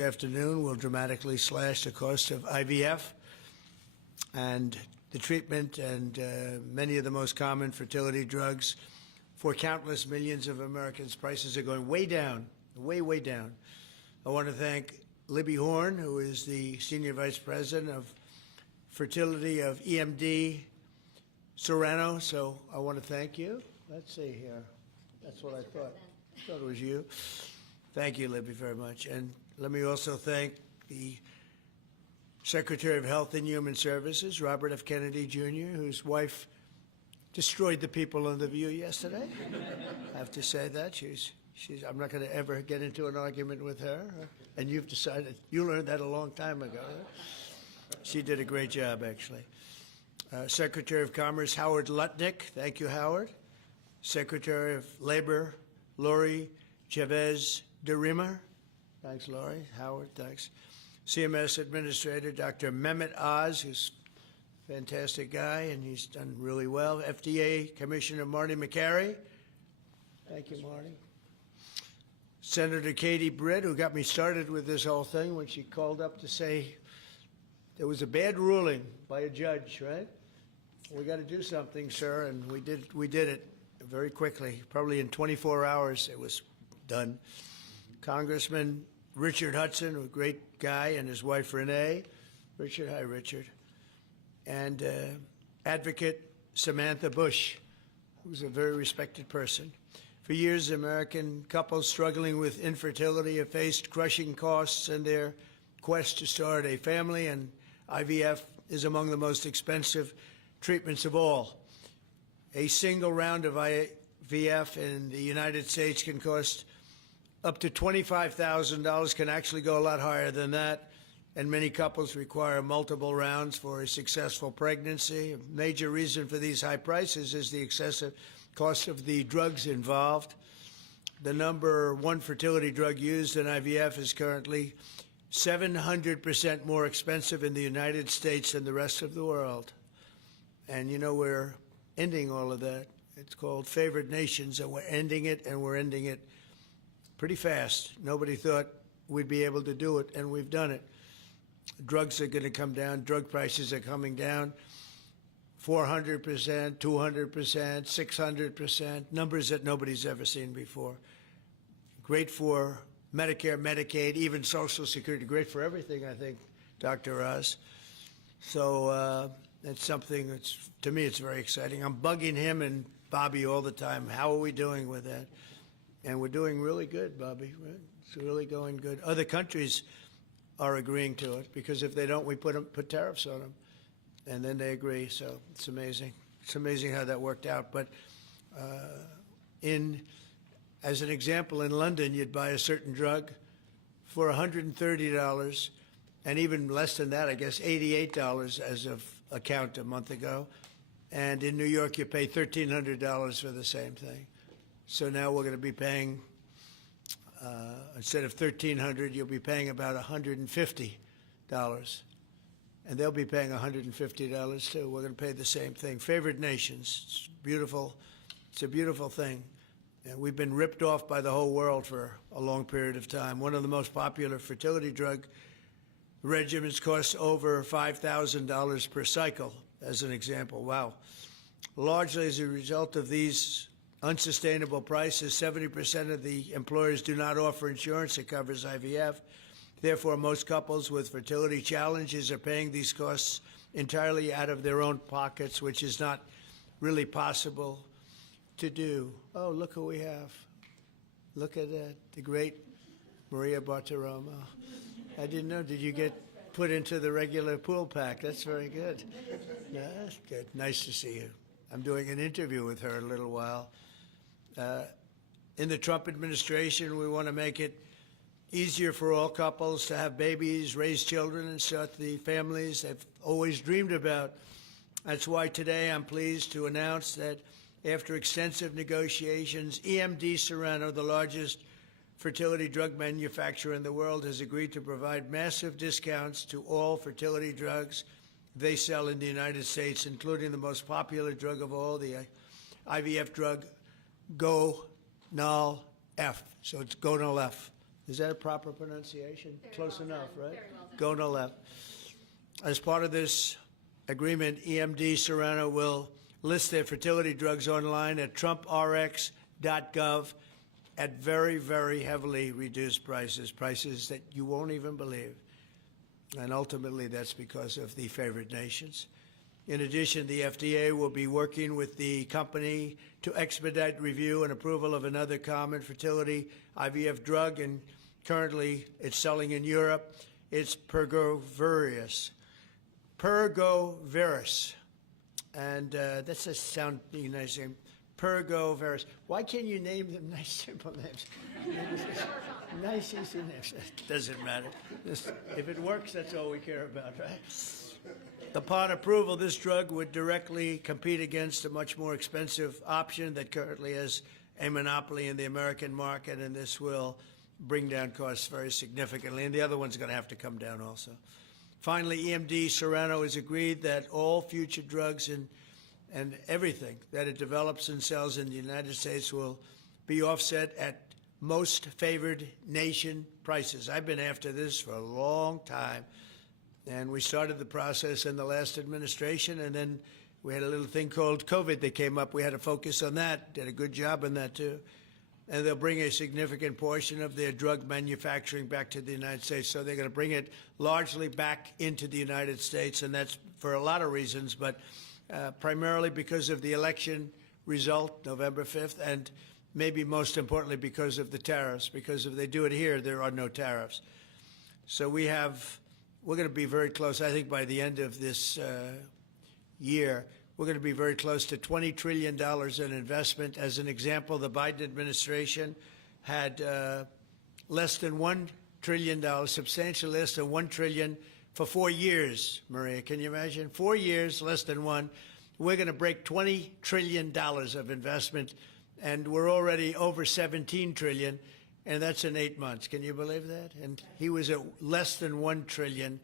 afternoon will dramatically slash the cost of IVF and the treatment and many of the most common fertility drugs for countless millions of Americans. Prices are going way down, way, way down. I want to thank Libby Horn, who is the Senior Vice President of Fertility of EMD Serrano. So I want to thank you. Let's see here. That's what I thought. I thought it was you. Thank you, Libby, very much. And let me also thank the Secretary of Health and Human Services, Robert F. Kennedy, Jr., whose wife destroyed the people on The View yesterday. I have to say that. I'm not going to ever get into an argument with her. And you've decided, you learned that a long time ago. She did a great job, actually. Secretary of Commerce, Howard Lutnick. Thank you, Howard. Secretary of Labor, Lori Chavez de Rima. Thanks, Lori. Howard, thanks. CMS Administrator, Dr. Mehmet Oz, who's a fantastic guy, and he's done really well. FDA Commissioner Marty McCary. Thank you, Marty. Senator Katie Britt, who got me started with this whole thing when she called up to say there was a bad ruling by a judge, right? We got to do something, sir, and we did it very quickly. Probably in 24 hours it was done. Congressman Richard Hudson, a great guy, and his wife Renee. Richard, hi, Richard. And advocate Samantha Bush, who's a very respected person. For years, American couples struggling with infertility have faced crushing costs in their quest to start a family, and IVF is among the most expensive treatments of all. A single round of IVF in the United States can cost up to $25,000, can actually go a lot higher than that, and many couples require multiple rounds for a successful pregnancy. A major reason for these high prices is the excessive cost of the drugs involved. The number one fertility drug used in IVF is currently 700% more expensive in the United States than the rest of the world. And you know, we're ending all of that. It's called favored nations, and we're ending it, and we're ending it pretty fast. Nobody thought we'd be able to do it, and we've done it. Drugs are going to come down. Drug prices are coming down 400%, 200%, 600%, numbers that nobody's ever seen before. Great for Medicare, Medicaid, even Social Security. Great for everything, I think, Dr. Oz. So that's something that's, to me, it's very exciting. I'm bugging him and Bobby all the time. How are we doing with that? And we're doing really good, Bobby. Right? It's really going good. Other countries are agreeing to it, because if they don't, we put tariffs on them, and then they agree. So it's amazing. It's amazing how that worked out. But as an example, in London, you'd buy a certain drug for $130, and even less than that, I guess, $88 as of a count a month ago. And in New York, you pay $1,300 for the same thing. So now we're going to be paying, instead of $1,300, you'll be paying about $150. And they'll be paying $150 too. We're going to pay the same thing. Favored nations. It's beautiful. It's a beautiful thing. And we've been ripped off by the whole world for a long period of time. One of the most popular fertility drug regimens costs over $5,000 per cycle, as an example. Wow. Largely as a result of these unsustainable prices, 70% of the employers do not offer insurance that covers IVF. Therefore, most couples with fertility challenges are paying these costs entirely out of their own pockets, which is not really possible to do. Oh, look who we have. Look at that, the great Maria Bartiromo. I didn't know. Did you get put into the regular pool pack? That's very good. Yeah, that's good. Nice to see you. I'm doing an interview with her in a little while. In the Trump administration, we want to make it easier for all couples to have babies, raise children, and start the families they've always dreamed about. That's why today I'm pleased to announce that after extensive negotiations, EMD Serrano, the largest fertility drug manufacturer in the world, has agreed to provide massive discounts to all fertility drugs they sell in the United States, including the most popular drug of all, the IVF drug, Gonal-F. So it's Gonal-F. Is that a proper pronunciation? Very Close well enough, done. right? Very well done. Go no left. As part of this agreement, EMD Serrano will list their fertility drugs online at trumprx.gov at very, very heavily reduced prices, prices that you won't even believe. And ultimately, that's because of the favored nations. In addition, the FDA will be working with the company to expedite review and approval of another common fertility IVF drug, and currently it's selling in Europe. It's Pergoveris. And that's a sound nice name. Pergoveris. Why can't you name them nice, simple names? Nice, easy names. It doesn't matter. If it works, that's all we care about, right? Upon approval, this drug would directly compete against a much more expensive option that currently has a monopoly in the American market, and this will bring down costs very significantly. And the other one's going to have to come down also. Finally, EMD Serrano has agreed that all future drugs and everything that it develops and sells in the United States will be offset at most favored nation prices. I've been after this for a long time, and we started the process in the last administration, and then we had a little thing called COVID that came up. We had to focus on that, did a good job on that too. And they'll bring a significant portion of their drug manufacturing back to the United States. So they're going to bring it largely back into the United States, and that's for a lot of reasons, but primarily because of the election result, November 5th, and maybe most importantly because of the tariffs, because if they do it here, there are no tariffs. So we're going to be very close, I think by the end of this year, we're going to be very close to $20 trillion in investment. As an example, the Biden administration had less than $1 trillion, substantially less than $1 trillion for 4 years, Maria. Can you imagine? 4 years, less than one. We're going to break $20 trillion of investment, and we're already over $17 trillion, and that's in 8 months. Can you believe that? And he was at less than $1 trillion.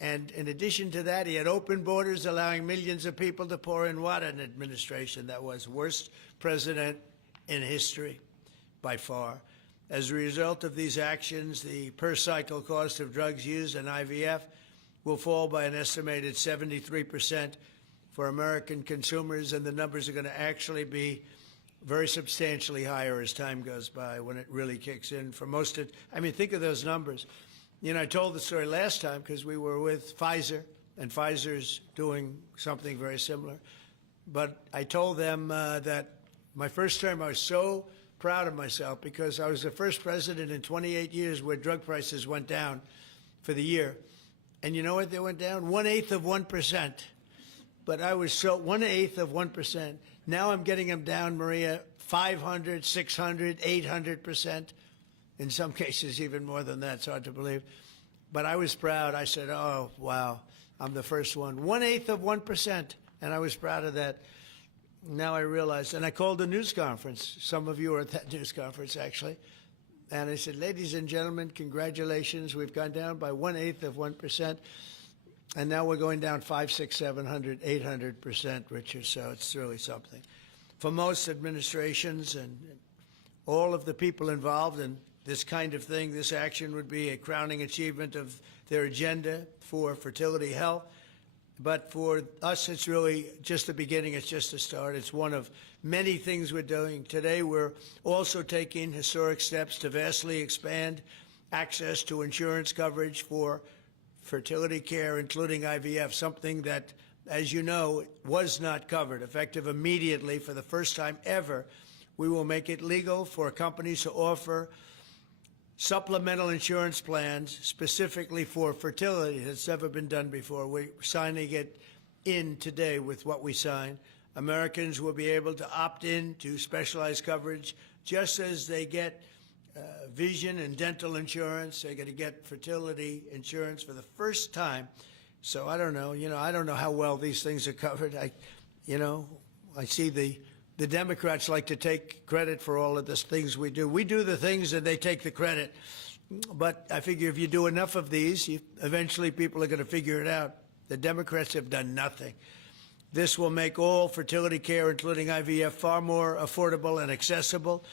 And in addition to that, he had open borders, allowing millions of people to pour in. What an administration that was. Worst president in history, by far. As a result of these actions, the per-cycle cost of drugs used in IVF will fall by an estimated 73% for American consumers, and the numbers are going to actually be very substantially higher as time goes by when it really kicks in. For most of, I mean, think of those numbers. You know, I told the story last time because we were with Pfizer, and Pfizer's doing something very similar. But I told them that my first term, I was so proud of myself because I was the first president in 28 years where drug prices went down for the year. And you know what they went down? 1/8 of 1%. But I was so 1/8 of 1%. Now I'm getting them down, Maria, 500, 600, 800%. In some cases, even more than that. It's hard to believe. But I was proud. I said, oh, wow, I'm the first one. 1/8 of 1%. And I was proud of that. Now I realized, and I called a news conference. Some of you were at that news conference, actually. And I said, ladies and gentlemen, congratulations. We've gone down by 1/8 of 1%. And now we're going down 500, 600, 700, 800%, Richard. So it's really something. For most administrations and all of the people involved in this kind of thing, this action would be a crowning achievement of their agenda for fertility health. But for us, it's really just the beginning. It's just the start. It's one of many things we're doing. Today, we're also taking historic steps to vastly expand access to insurance coverage for fertility care, including IVF, something that, as you know, was not covered. Effective immediately, for the first time ever, we will make it legal for companies to offer supplemental insurance plans specifically for fertility. That's never been done before. We're signing it in today with what we sign. Americans will be able to opt in to specialized coverage just as they get vision and dental insurance. They're going to get fertility insurance for the first time. So I don't know. I don't know how well these things are covered. I see the Democrats like to take credit for all of the things we do. We do the things and they take the credit. But I figure if you do enough of these, eventually people are going to figure it out. The Democrats have done nothing. This will make all fertility care, including IVF, far more affordable and accessible.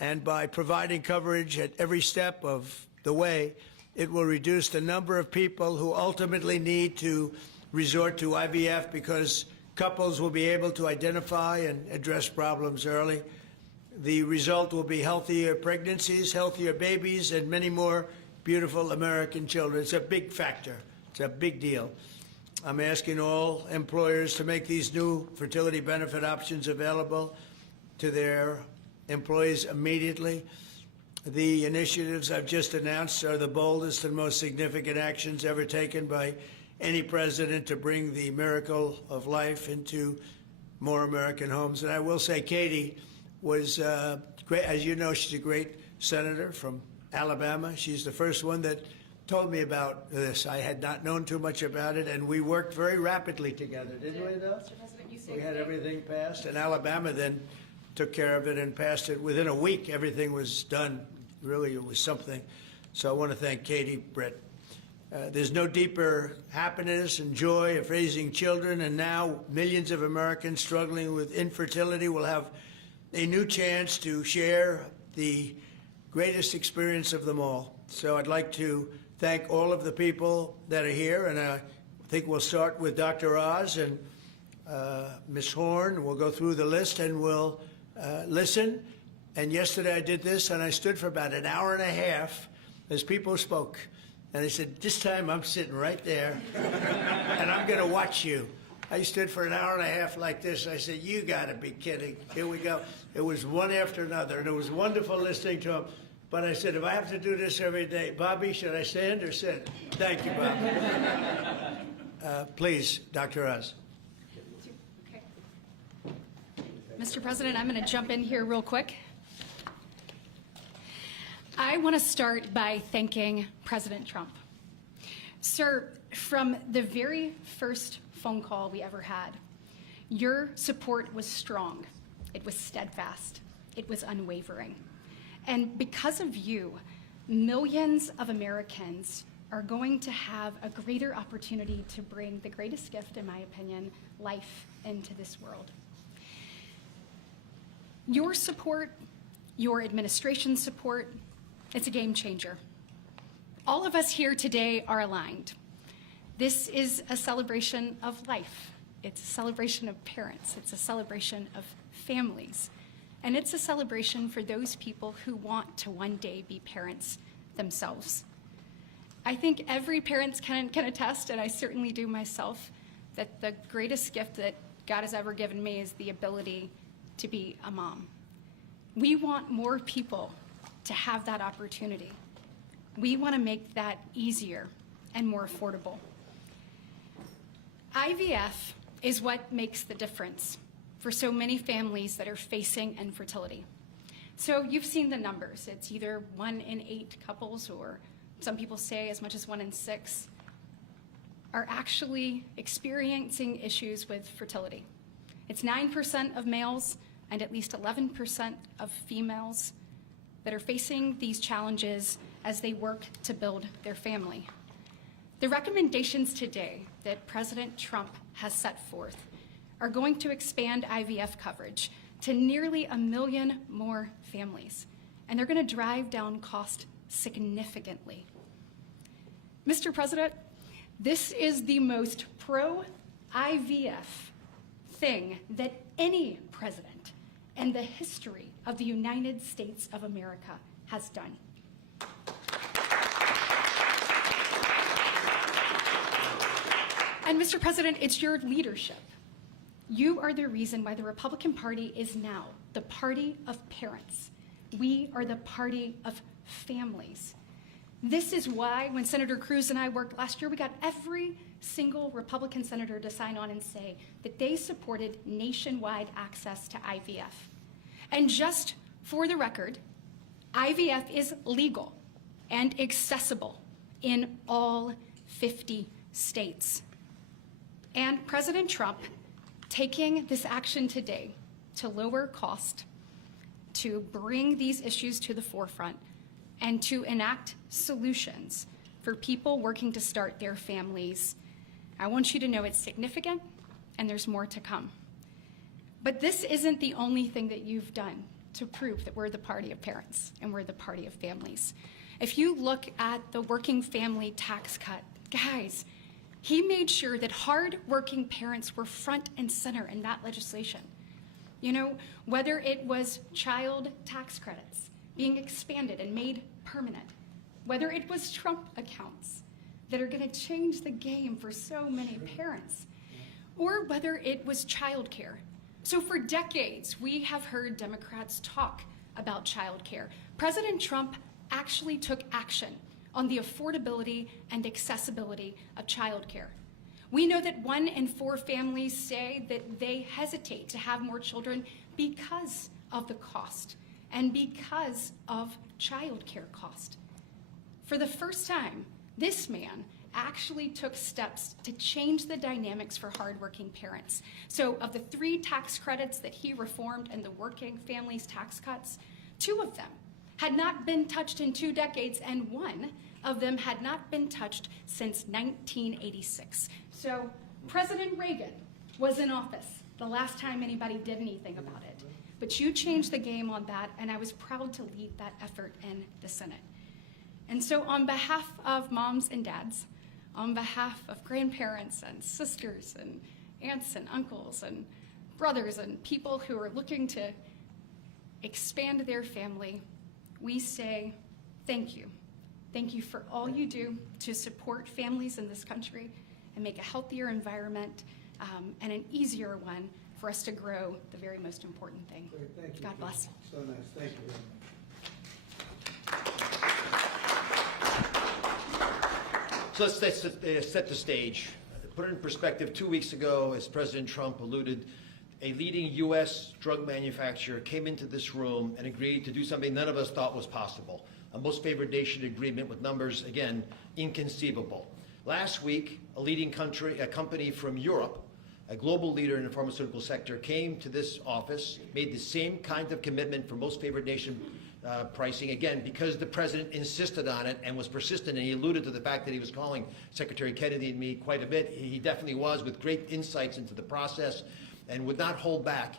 And by providing coverage at every step of the way, it will reduce the number of people who ultimately need to resort to IVF because couples will be able to identify and address problems early. The result will be healthier pregnancies, healthier babies, and many more beautiful American children. It's a big factor. It's a big deal. I'm asking all employers to make these new fertility benefit options available to their employees immediately. The initiatives I've just announced are the boldest and most significant actions ever taken by any president to bring the miracle of life into more American homes. And I will say Katie was great. As you know, she's a great senator from Alabama. She's the first one that told me about this. I had not known too much about it, and we worked very rapidly together, didn't we, though? Mr. President, you We had everything passed, and Alabama then took care of it and passed it. Within a week, everything was done. Really, it was something. So I want to thank Katie, Brett. There's no deeper happiness and joy of raising children, and now millions of Americans struggling with infertility will have a new chance to share the greatest experience of them all. So I'd like to thank all of the people that are here, and I think we'll start with Dr. Oz and Ms. Horn. We'll go through the list and we'll listen. And yesterday I did this, and I stood for about an hour and a half as people spoke. And I said, this time I'm sitting right there, and I'm going to watch you. I stood for an hour and a half like this. I said, you got to be kidding. Here we go. It was one after another, and it was wonderful listening to them. But I said, if I have to do this every day, Bobby, should I stand or sit? Thank you, Bobby. Please, Dr. Oz. Okay. Mr. President, I'm going to jump in here real quick. I want to start by thanking President Trump. Sir, from the very first phone call we ever had, your support was strong. It was steadfast. It was unwavering. And because of you, millions of Americans are going to have a greater opportunity to bring the greatest gift, in my opinion, life into this world. Your support, your administration's support, it's a game changer. All of us here today are aligned. This is a celebration of life. It's a celebration of parents. It's a celebration of families. And it's a celebration for those people who want to one day be parents themselves. I think every parent can attest, and I certainly do myself, that the greatest gift that God has ever given me is the ability to be a mom. We want more people to have that opportunity. We want to make that easier and more affordable. IVF is what makes the difference for so many families that are facing infertility. So you've seen the numbers. It's either 1 in 8 couples, or some people say as much as 1 in 6, are actually experiencing issues with fertility. It's 9% of males and at least 11% of females that are facing these challenges as they work to build their family. The recommendations today that President Trump has set forth are going to expand IVF coverage to nearly 1 million more families, and they're going to drive down cost significantly. Mr. President, this is the most pro-IVF thing that any president in the history of the United States of America has done. And Mr. President, it's your leadership. You are the reason why the Republican Party is now the party of parents. We are the party of families. This is why when Senator Cruz and I worked last year, we got every single Republican senator to sign on and say that they supported nationwide access to IVF. And just for the record, IVF is legal and accessible in all 50 states. And President Trump taking this action today to lower cost, to bring these issues to the forefront, and to enact solutions for people working to start their families. I want you to know it's significant, and there's more to come. But this isn't the only thing that you've done. to prove that we're the party of parents and we're the party of families. If you look at the working family tax cut, guys, he made sure that hard-working parents were front and center in that legislation. You know, whether it was child tax credits being expanded and made permanent, whether it was Trump accounts that are going to change the game for so many parents, or whether it was childcare. So for decades, we have heard Democrats talk about childcare. President Trump actually took action on the affordability and accessibility of childcare. We know that 1 in 4 families say that they hesitate to have more children because of the cost and because of childcare cost. For the first time, this man actually took steps to change the dynamics for hardworking parents. So of the 3 tax credits that he reformed and the working families tax cuts, 2 of them had not been touched in 2 decades, and 1 of them had not been touched since 1986. So President Reagan was in office the last time anybody did anything about it. But you changed the game on that, and I was proud to lead that effort in the Senate. And so on behalf of moms and dads, on behalf of grandparents and sisters and aunts and uncles and brothers and people who are looking to expand their family, we say thank you. Thank you for all you do to support families in this country and make a healthier environment and an easier one for us to grow the very most important thing. Great, thank you. God bless. So nice. Thank you very much. So let's set the stage. Put it in perspective, 2 weeks ago, as President Trump alluded, a leading U.S. drug manufacturer came into this room and agreed to do something none of us thought was possible. A most favored nation agreement with numbers, again, inconceivable. Last week, a company from Europe, a global leader in the pharmaceutical sector, came to this office, made the same kind of commitment for most favored nation pricing, again, because the president insisted on it and was persistent, and he alluded to the fact that he was calling Secretary Kennedy and me quite a bit. He definitely was, with great insights into the process and would not hold back.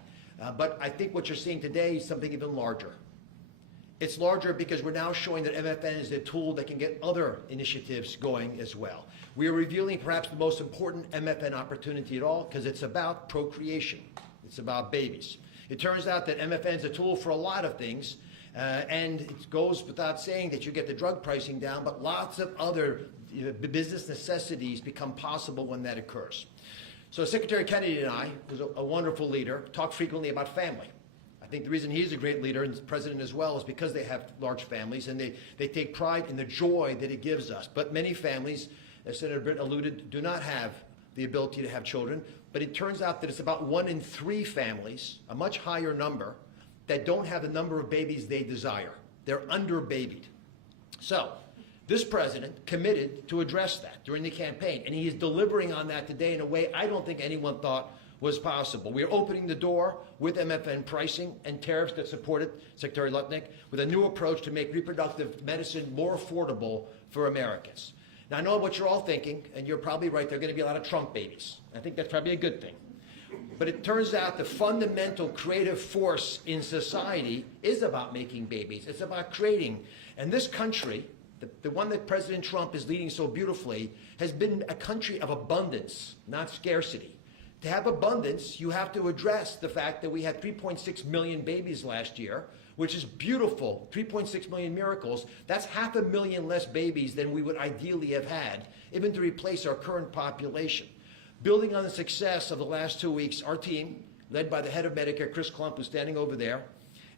But I think what you're seeing today is something even larger. It's larger because we're now showing that MFN is a tool that can get other initiatives going as well. We are revealing perhaps the most important MFN opportunity at all, because it's about procreation. It's about babies. It turns out that MFN is a tool for a lot of things, and it goes without saying that you get the drug pricing down, but lots of other business necessities become possible when that occurs. So Secretary Kennedy and I, who's a wonderful leader, talk frequently about family. I think the reason he's a great leader, and the president as well, is because they have large families and they take pride in the joy that it gives us. But many families, as Senator Britt alluded, do not have the ability to have children. But it turns out that it's about 1 in 3 families, a much higher number, that don't have the number of babies they desire. They're under-babied. So this president committed to address that during the campaign, and he is delivering on that today in a way I don't think anyone thought was possible. We are opening the door with MFN pricing and tariffs that support it, Secretary Lutnick, with a new approach to make reproductive medicine more affordable for Americans. Now, I know what you're all thinking, and you're probably right, there are going to be a lot of Trump babies. I think that's probably a good thing. But it turns out the fundamental creative force in society is about making babies. It's about creating. And this country, the one that President Trump is leading so beautifully, has been a country of abundance, not scarcity. To have abundance, you have to address the fact that we had 3.6 million babies last year, which is beautiful, 3.6 million miracles. That's 500,000 less babies than we would ideally have had, even to replace our current population. Building on the success of the last 2 weeks, our team, led by the head of Medicare, Chris Klump, who's standing over there,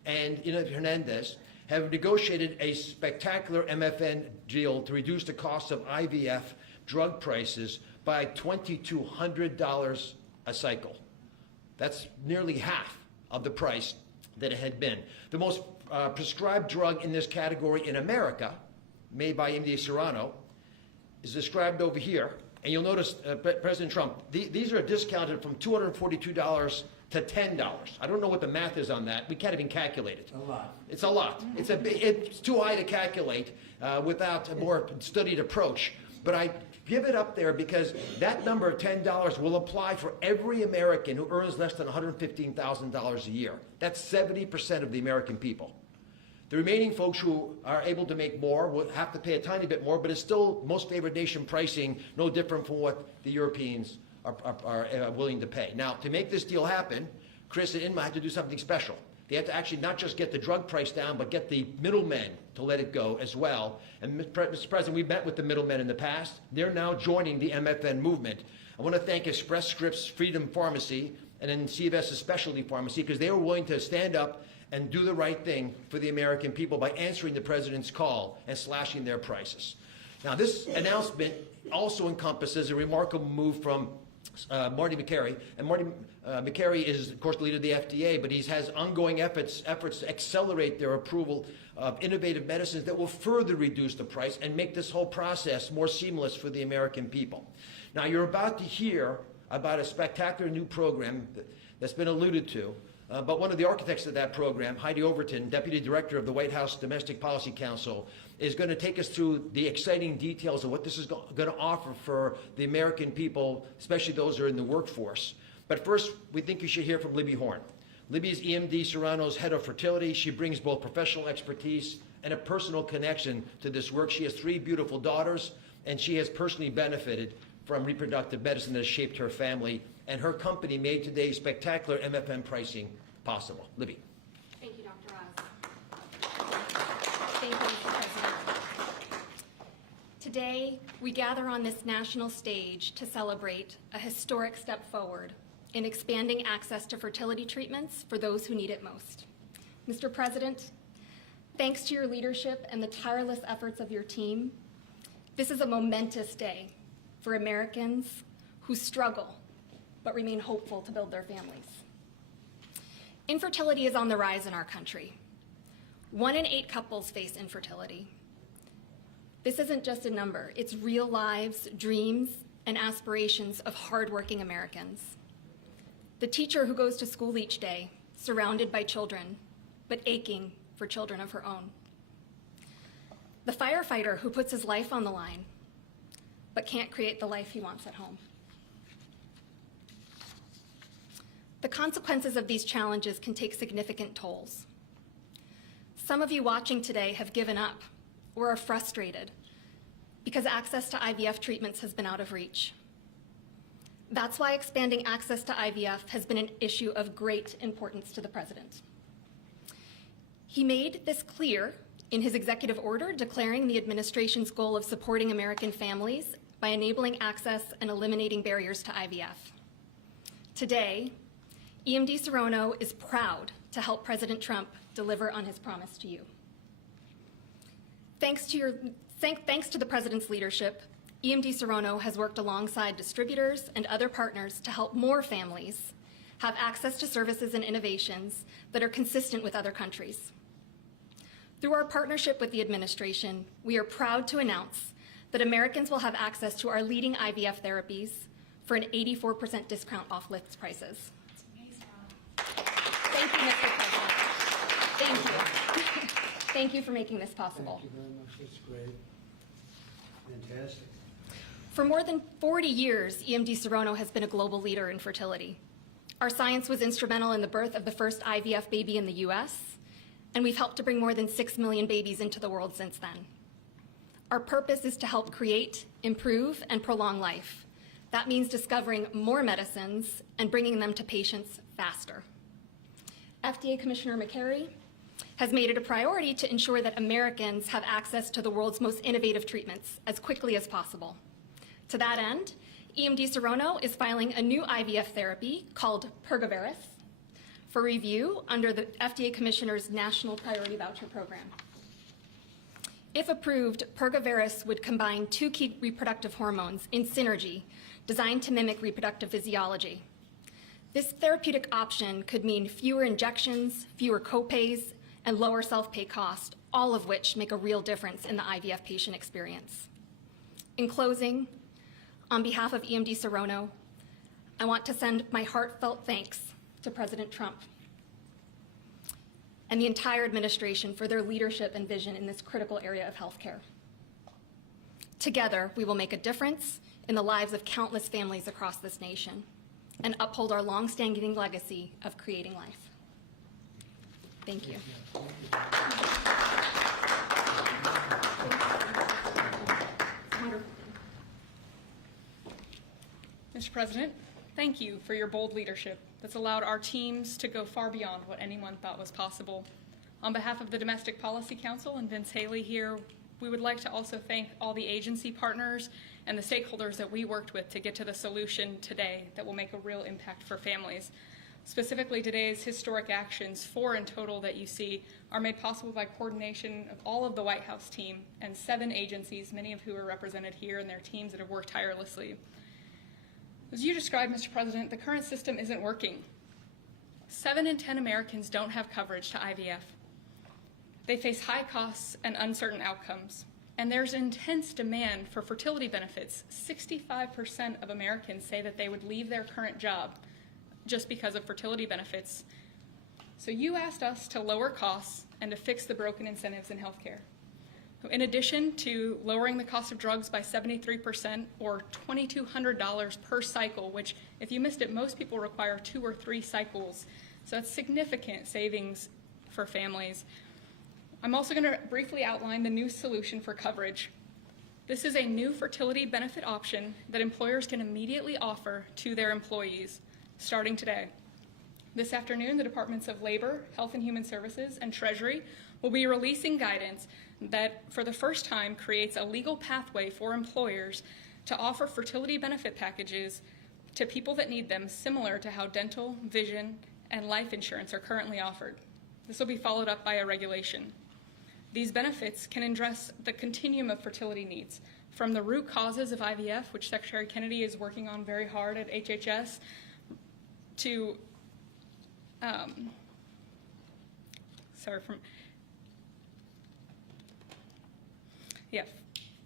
and Ina Hernandez, have negotiated a spectacular MFN deal to reduce the cost of IVF drug prices by $2,200 a cycle. That's nearly half of the price that it had been. The most prescribed drug in this category in America, made by MD Serrano, is described over here. And you'll notice, President Trump, these are discounted from $242 to $10. I don't know what the math is on that. We can't even calculate it. A lot. It's a lot. It's too high to calculate without a more studied approach. But I give it up there because that number of $10 will apply for every American who earns less than $115,000 a year. That's 70% of the American people. The remaining folks who are able to make more will have to pay a tiny bit more, but it's still most favored nation pricing, no different from what the Europeans are willing to pay. Now, to make this deal happen, Chris and Inma have to do something special. They have to actually not just get the drug price down, but get the middlemen to let it go as well. And Mr. President, we've met with the middlemen in the past. They're now joining the MFN movement. I want to thank Express Scripts Freedom Pharmacy and then CVS's Specialty Pharmacy because they were willing to stand up and do the right thing for the American people by answering the president's call and slashing their prices. Now, this announcement also encompasses a remarkable move from Marty Makary. And Marty Makary is, of course, the leader of the FDA, but he has ongoing efforts to accelerate their approval of innovative medicines that will further reduce the price and make this whole process more seamless for the American people. Now, you're about to hear about a spectacular new program that's been alluded to, but one of the architects of that program, Heidi Overton, Deputy Director of the White House Domestic Policy Council, is going to take us through the exciting details of what this is going to offer for the American people, especially those who are in the workforce. But first, we think you should hear from Libby Horn. Libby is EMD Serrano's head of fertility. She brings both professional expertise and a personal connection to this work. She has 3 beautiful daughters, and she has personally benefited from reproductive medicine that has shaped her family, and her company made today's spectacular MFN pricing possible. Libby. Thank you, Dr. Oz. Thank you, Mr. President. Today, we gather on this national stage to celebrate a historic step forward in expanding access to fertility treatments for those who need it most. Mr. President, thanks to your leadership and the tireless efforts of your team, this is a momentous day for Americans who struggle but remain hopeful to build their families. Infertility is on the rise in our country. 1 in 8 couples face infertility. This isn't just a number, it's real lives, dreams, and aspirations of hardworking Americans. The teacher who goes to school each day, surrounded by children, but aching for children of her own. The firefighter who puts his life on the line, but can't create the life he wants at home. The consequences of these challenges can take significant tolls. Some of you watching today have given up or are frustrated because access to IVF treatments has been out of reach. That's why expanding access to IVF has been an issue of great importance to the President. He made this clear in his executive order declaring the administration's goal of supporting American families by enabling access and eliminating barriers to IVF. Today, EMD Serrano is proud to help President Trump deliver on his promise to you. Thanks to the President's leadership, EMD Serrano has worked alongside distributors and other partners to help more families have access to services and innovations that are consistent with other countries. Through our partnership with the administration, we are proud to announce that Americans will have access to our leading IVF therapies for an 84% discount off list prices. Thank you, Mr. President. Thank you. Thank you for making this possible. Thank you very much. That's great. Fantastic. For more than 40 years, EMD Serrano has been a global leader in fertility. Our science was instrumental in the birth of the first IVF baby in the US, and we've helped to bring more than 6 million babies into the world since then. Our purpose is to help create, improve, and prolong life. That means discovering more medicines and bringing them to patients faster. FDA Commissioner Makary has made it a priority to ensure that Americans have access to the world's most innovative treatments as quickly as possible. To that end, EMD Serrano is filing a new IVF therapy called Pergoveris for review under the FDA Commissioner's National Priority Voucher Program. If approved, Pergoveris would combine 2 key reproductive hormones in synergy designed to mimic reproductive physiology. This therapeutic option could mean fewer injections, fewer copays, and lower self-pay cost, all of which make a real difference in the IVF patient experience. In closing, on behalf of EMD Serrano, I want to send my heartfelt thanks to President Trump and the entire administration for their leadership and vision in this critical area of healthcare. Together, we will make a difference in the lives of countless families across this nation and uphold our long-standing legacy of creating life. Thank you. Mr. President, thank you for your bold leadership that's allowed our teams to go far beyond what anyone thought was possible. On behalf of the Domestic Policy Council and Vince Haley here, we would like to also thank all the agency partners and the stakeholders that we worked with to get to the solution today that will make a real impact for families. Specifically, today's historic actions, 4 in total that you see, are made possible by coordination of all of the White House team and 7 agencies, many of who are represented here, and their teams that have worked tirelessly. As you described, Mr. President, the current system isn't working. 7 in 10 Americans don't have coverage to IVF. They face high costs and uncertain outcomes. And there's intense demand for fertility benefits. 65% of Americans say that they would leave their current job just because of fertility benefits. So you asked us to lower costs and to fix the broken incentives in healthcare. In addition to lowering the cost of drugs by 73% or $2,200 per cycle, which if you missed it, most people require 2 or 3 cycles. So that's significant savings for families. I'm also going to briefly outline the new solution for coverage. This is a new fertility benefit option that employers can immediately offer to their employees starting today. This afternoon, the Departments of Labor, Health and Human Services, and Treasury will be releasing guidance that, for the first time, creates a legal pathway for employers to offer fertility benefit packages to people that need them, similar to how dental, vision, and life insurance are currently offered. This will be followed up by a regulation. These benefits can address the continuum of fertility needs, from the root causes of IVF, which Secretary Kennedy is working on very hard at HHS, to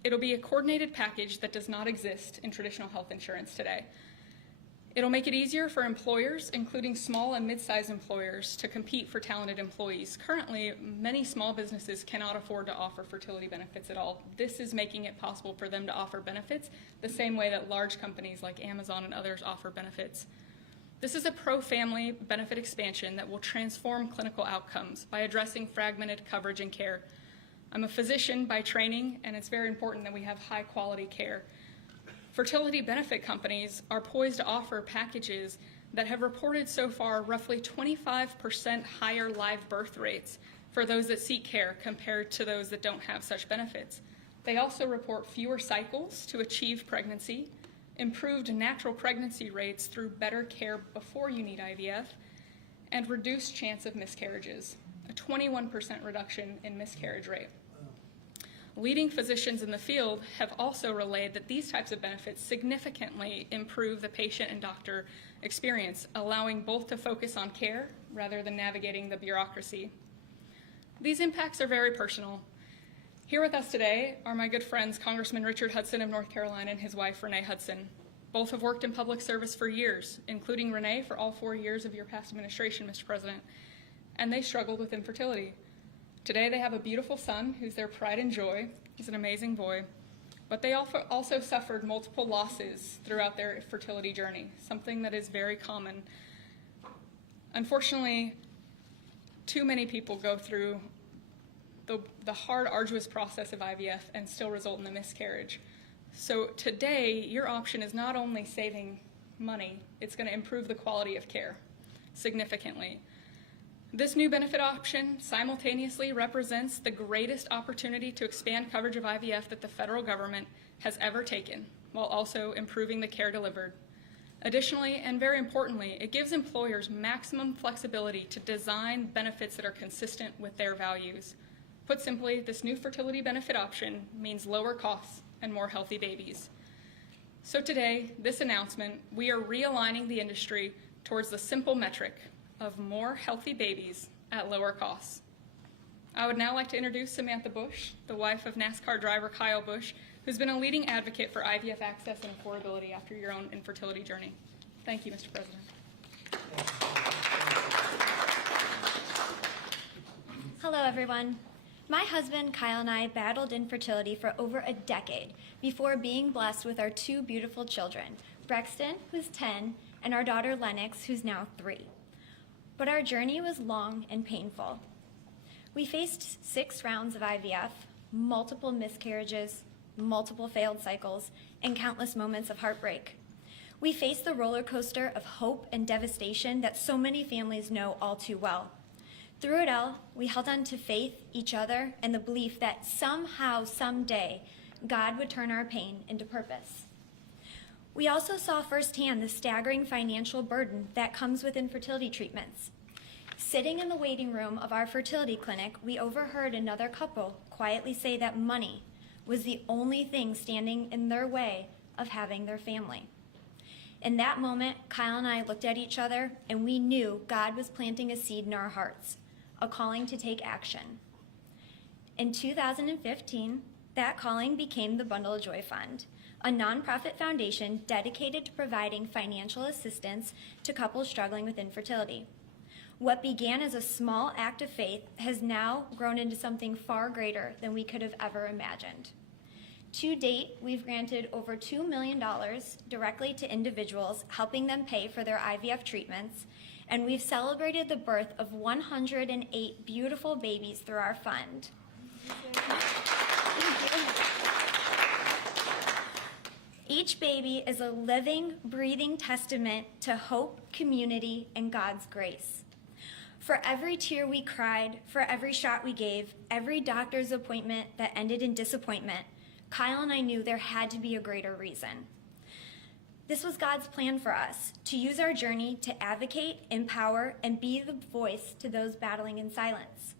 it'll be a coordinated package that does not exist in traditional health insurance today. It'll make it easier for employers, including small and mid-sized employers, to compete for talented employees. Currently, many small businesses cannot afford to offer fertility benefits at all. This is making it possible for them to offer benefits the same way that large companies like Amazon and others offer benefits. This is a pro-family benefit expansion that will transform clinical outcomes by addressing fragmented coverage and care. I'm a physician by training, and it's very important that we have high-quality care. Fertility benefit companies are poised to offer packages that have reported so far roughly 25% higher live birth rates for those that seek care compared to those that don't have such benefits. They also report fewer cycles to achieve pregnancy, improved natural pregnancy rates through better care before you need IVF, and reduced chance of miscarriages, a 21% reduction in miscarriage rate. Leading physicians in the field have also relayed that these types of benefits significantly improve the patient and doctor experience, allowing both to focus on care rather than navigating the bureaucracy. These impacts are very personal. Here with us today are my good friends, Congressman Richard Hudson of North Carolina and his wife, Renee Hudson. Both have worked in public service for years, including Renee for all 4 years of your past administration, Mr. President, and they struggled with infertility. Today they have a beautiful son who's their pride and joy. He's an amazing boy. But they also suffered multiple losses throughout their fertility journey, something that is very common. Unfortunately, too many people go through the hard, arduous process of IVF and still result in a miscarriage. So today, your option is not only saving money, it's going to improve the quality of care significantly. This new benefit option simultaneously represents the greatest opportunity to expand coverage of IVF that the federal government has ever taken, while also improving the care delivered. Additionally, and very importantly, it gives employers maximum flexibility to design benefits that are consistent with their values. Put simply, this new fertility benefit option means lower costs and more healthy babies. So today, this announcement, we are realigning the industry towards the simple metric of more healthy babies at lower costs. I would now like to introduce Samantha Bush, the wife of NASCAR driver Kyle Busch, who's been a leading advocate for IVF access and affordability after your own infertility journey. Thank you, Mr. President. Hello, everyone. My husband, Kyle, and I battled infertility for over a decade, before being blessed with our 2 beautiful children, Brexton, who's 10, and our daughter Lennox, who's now 3. But our journey was long and painful. We faced 6 rounds of IVF, multiple miscarriages, multiple failed cycles, and countless moments of heartbreak. We faced the roller coaster of hope and devastation that so many families know all too well. Through it all, we held on to faith, each other, and the belief that somehow, someday, God would turn our pain into purpose. We also saw firsthand the staggering financial burden that comes with infertility treatments. Sitting in the waiting room of our fertility clinic, we overheard another couple quietly say that money was the only thing standing in their way of having their family. In that moment, Kyle and I looked at each other, and we knew God was planting a seed in our hearts, a calling to take action. In 2015, that calling became the Bundle of Joy Fund, a nonprofit foundation dedicated to providing financial assistance to couples struggling with infertility. What began as a small act of faith has now grown into something far greater than we could have ever imagined. To date, we've granted over $2 million directly to individuals, helping them pay for their IVF treatments, and we've celebrated the birth of 108 beautiful babies through our fund. Each baby is a living, breathing testament to hope, community, and God's grace. For every tear we cried, for every shot we gave, every doctor's appointment that ended in disappointment, Kyle and I knew there had to be a greater reason. This was God's plan for us, to use our journey to advocate, empower, and be the voice to those battling in silence.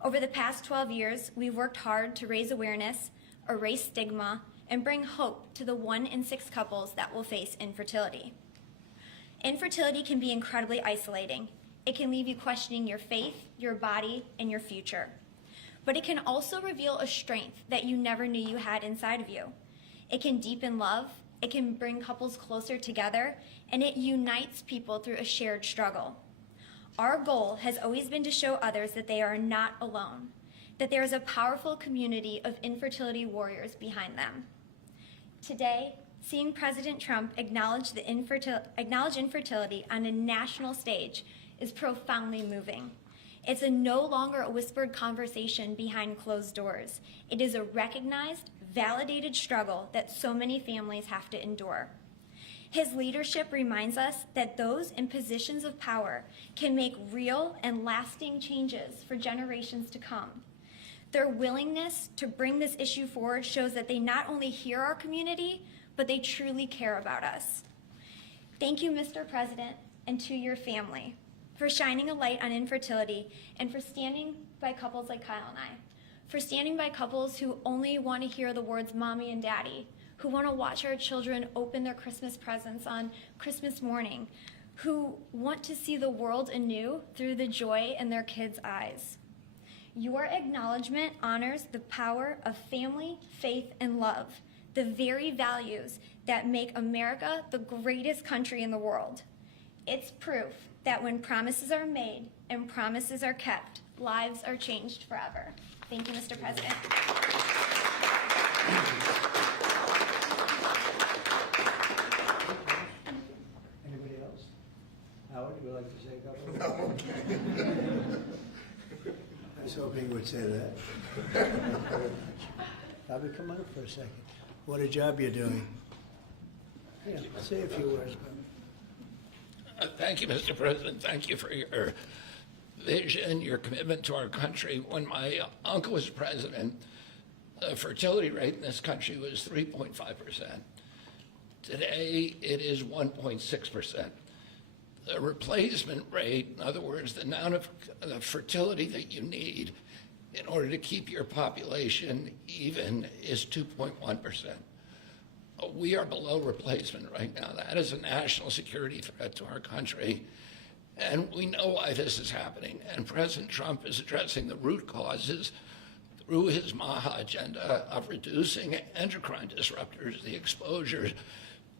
Over the past 12 years, we've worked hard to raise awareness, erase stigma, and bring hope to the 1 in 6 couples that will face infertility. Infertility can be incredibly isolating. It can leave you questioning your faith, your body, and your future. But it can also reveal a strength that you never knew you had inside of you. It can deepen love, it can bring couples closer together, and it unites people through a shared struggle. Our goal has always been to show others that they are not alone, that there is a powerful community of infertility warriors behind them. Today, seeing President Trump acknowledge infertility on a national stage is profoundly moving. It's no longer a whispered conversation behind closed doors. It is a recognized, validated struggle that so many families have to endure. His leadership reminds us that those in positions of power can make real and lasting changes for generations to come. Their willingness to bring this issue forward shows that they not only hear our community, but they truly care about us. Thank you, Mr. President, and to your family, for shining a light on infertility and for standing by couples like Kyle and I, for standing by couples who only want to hear the words mommy and daddy, who want to watch our children open their Christmas presents on Christmas morning, who want to see the world anew through the joy in their kids' eyes. Your acknowledgement honors the power of family, faith, and love, the very values that make America the greatest country in the world. It's proof that when promises are made and promises are kept, lives are changed forever. Thank you, Mr. President. Anybody else? Howard, would you like to say a couple? No. I was hoping you would say that. Bobby, come on up for a second. What a job you're doing. Yeah, say a few words, Bobby. Thank you, Mr. President. Thank you for your vision, your commitment to our country. When my uncle was president, the fertility rate in this country was 3.5%. Today, it is 1.6%. The replacement rate, in other words, the amount of the fertility that you need in order to keep your population even, is 2.1%. We are below replacement right now. That is a national security threat to our country. And we know why this is happening. And President Trump is addressing the root causes through his MAHA agenda of reducing endocrine disruptors, the exposure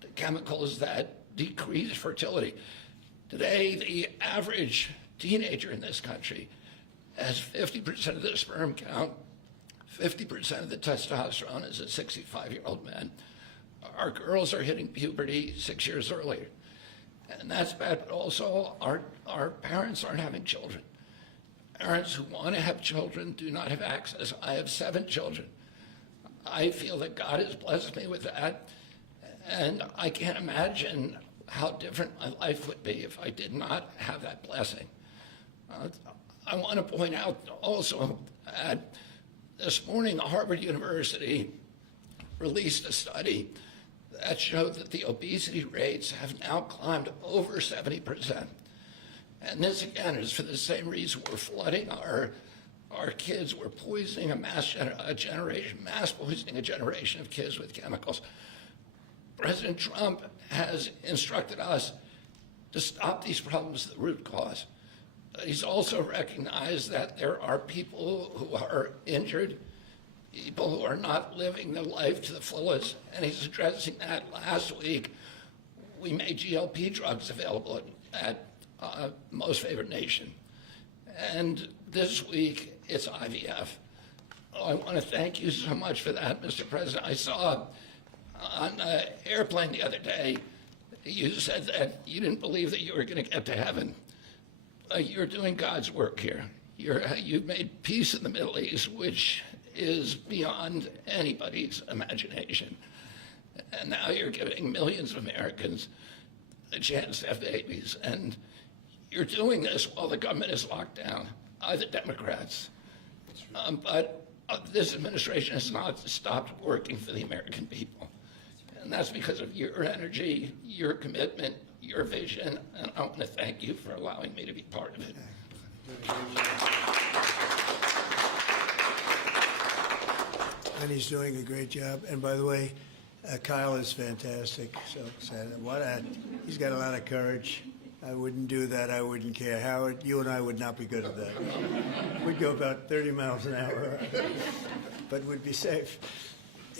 to chemicals that decrease fertility. Today, the average teenager in this country has 50% of the sperm count, 50% of the testosterone is in 65-year-old men. Our girls are hitting puberty 6 years earlier. And that's bad, but also our parents aren't having children. Parents who want to have children do not have access. I have 7 children. I feel that God has blessed me with that, and I can't imagine how different my life would be if I did not have that blessing. I want to point out also that this morning Harvard University released a study that showed that the obesity rates have now climbed over 70%. And this, again, is for the same reason we're flooding our kids. We're poisoning mass poisoning a generation of kids with chemicals. President Trump has instructed us to stop these problems at the root cause. He's also recognized that there are people who are injured, people who are not living their life to the fullest, and he's addressing that. Last week, we made GLP drugs available at Most Favored Nation. And this week, it's IVF. I want to thank you so much for that, Mr. President. I saw on an airplane the other day, you said that you didn't believe that you were going to get to heaven. You're doing God's work here. You've made peace in the Middle East, which is beyond anybody's imagination. And now you're giving millions of Americans a chance to have babies. And you're doing this while the government is locked down by the Democrats. But this administration has not stopped working for the American people. And that's because of your energy, your commitment, your vision, and I want to thank you for allowing me to be part of it. And he's doing a great job. And by the way, Kyle is fantastic. So excited. He's got a lot of courage. I wouldn't do that. I wouldn't care. Howard, you and I would not be good at that. We'd go about 30 miles an hour, but we'd be safe.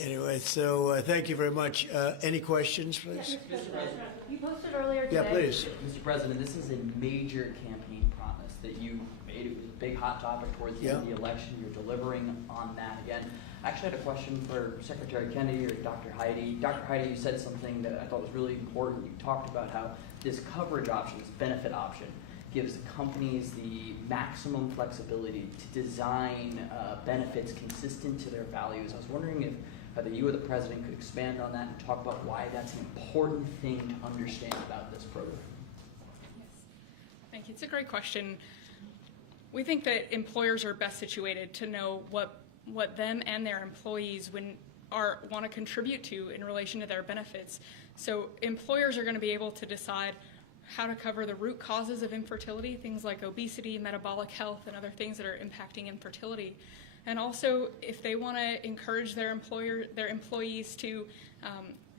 Anyway, so thank you very much. Any questions, please? Mr. President, you posted earlier today. Yeah, please. Mr. President, this is a major campaign promise that you made. It was a big hot topic towards the end of the election. You're delivering on that again. I actually had a question for Secretary Kennedy or Dr. Heidi. Dr. Heidi, you said something that I thought was really important. You talked about how this coverage option, this benefit option, gives companies the maximum flexibility to design benefits consistent to their values. I was wondering if either you or the President could expand on that and talk about why that's an important thing to understand about this program. Yes. Thank you. It's a great question. We think that employers are best situated to know what them and their employees want to contribute to in relation to their benefits. So employers are going to be able to decide how to cover the root causes of infertility, things like obesity, metabolic health, and other things that are impacting infertility. And also, if they want to encourage their employees to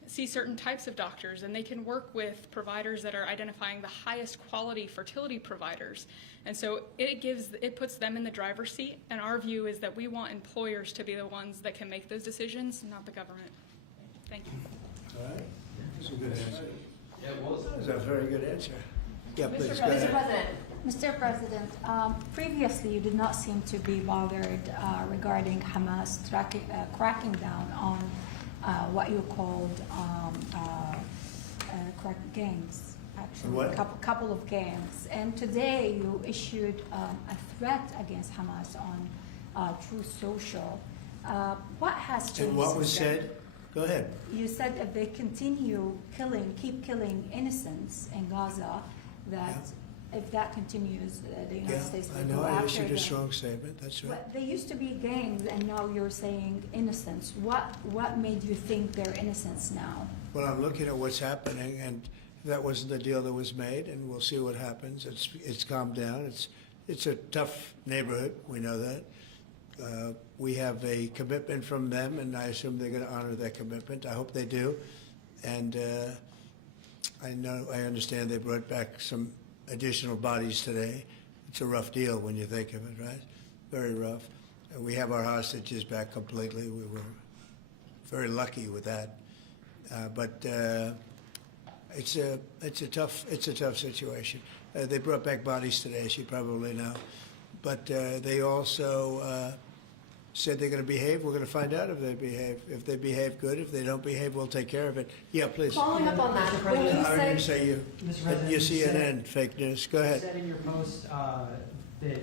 see certain types of doctors, and they can work with providers that are identifying the highest quality fertility providers. And so it puts them in the driver's seat, and our view is that we want employers to be the ones that can make those decisions, not the government. Thank you. All right. That's a good answer. Yeah, what was that? That's a very good answer. Yeah, please, Mr. go ahead. President. Mr. President, previously you did not seem to be bothered regarding Hamas cracking down on what you called gangs. Actually, What? a couple of gangs. And today you issued a threat against Hamas on Truth Social. What has changed? And what was since then? said? Go ahead. You said if they continue keep killing innocents in Gaza, that if that continues, the United States I will know go I after issued a them. strong statement. That's right. But they used to be gangs, and now you're saying innocents. What made you think they're innocents now? Well, I'm looking at what's happening, and that wasn't the deal that was made, and we'll see what happens. It's calmed down. It's a tough neighborhood. We know that. We have a commitment from them, and I assume they're going to honor that commitment. I hope they do. And I understand they brought back some additional bodies today. It's a rough deal when you think of it, right? Very rough. We have our hostages back completely. We were very lucky with that. But it's a tough situation. They brought back bodies today, as you probably know. But they also said they're going to behave. We're going to find out if they behave. If they behave good, if they don't behave, we'll take care of it. Yeah, please. Following up on that, when you I didn't say, say you. Mr. President, You you said- CNN, fake news. Go You ahead. said in your post that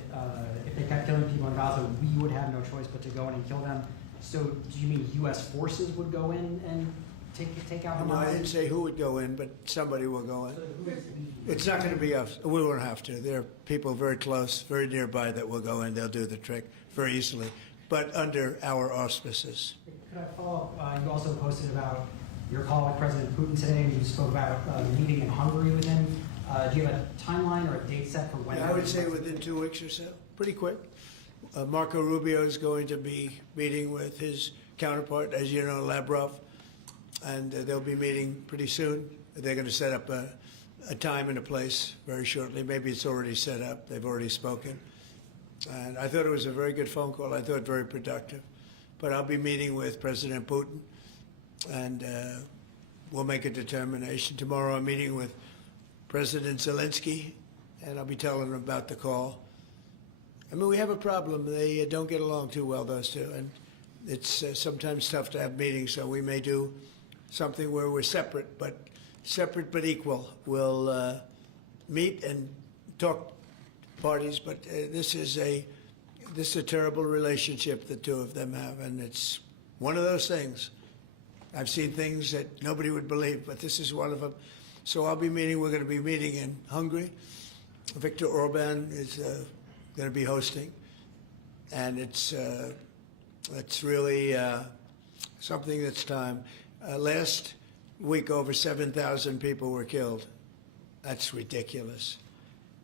if they kept killing people in Gaza, we would have no choice but to go in and kill them. So do you mean U.S. forces would go in and take out No, I Hamas? didn't say who would go in, but somebody will go in. So who is leading? It's not going to be us. We won't have to. There are people very close, very nearby that will go in. They'll do the trick very easily, but under our auspices. Could I follow up? You also posted about your call with President Putin today, and you spoke about the meeting in Hungary with him. Do you have a timeline or a date set for when? I would say within 2 weeks or so, pretty quick. Marco Rubio is going to be meeting with his counterpart, as you know, Lavrov, and they'll be meeting pretty soon. They're going to set up a time and a place very shortly. Maybe it's already set up. They've already spoken. And I thought it was a very good phone call. I thought very productive. But I'll be meeting with President Putin, and we'll make a determination. Tomorrow I'm meeting with President Zelensky, and I'll be telling him about the call. I mean, we have a problem. They don't get along too well, those two, and it's sometimes tough to have meetings, so we may do something where we're separate but equal. We'll meet and talk parties, but this is a terrible relationship the two of them have, and it's one of those things. I've seen things that nobody would believe, but this is one of them. So we're going to be meeting in Hungary. Viktor Orban is going to be hosting, and it's really something that's time. Last week, over 7,000 people were killed. That's ridiculous.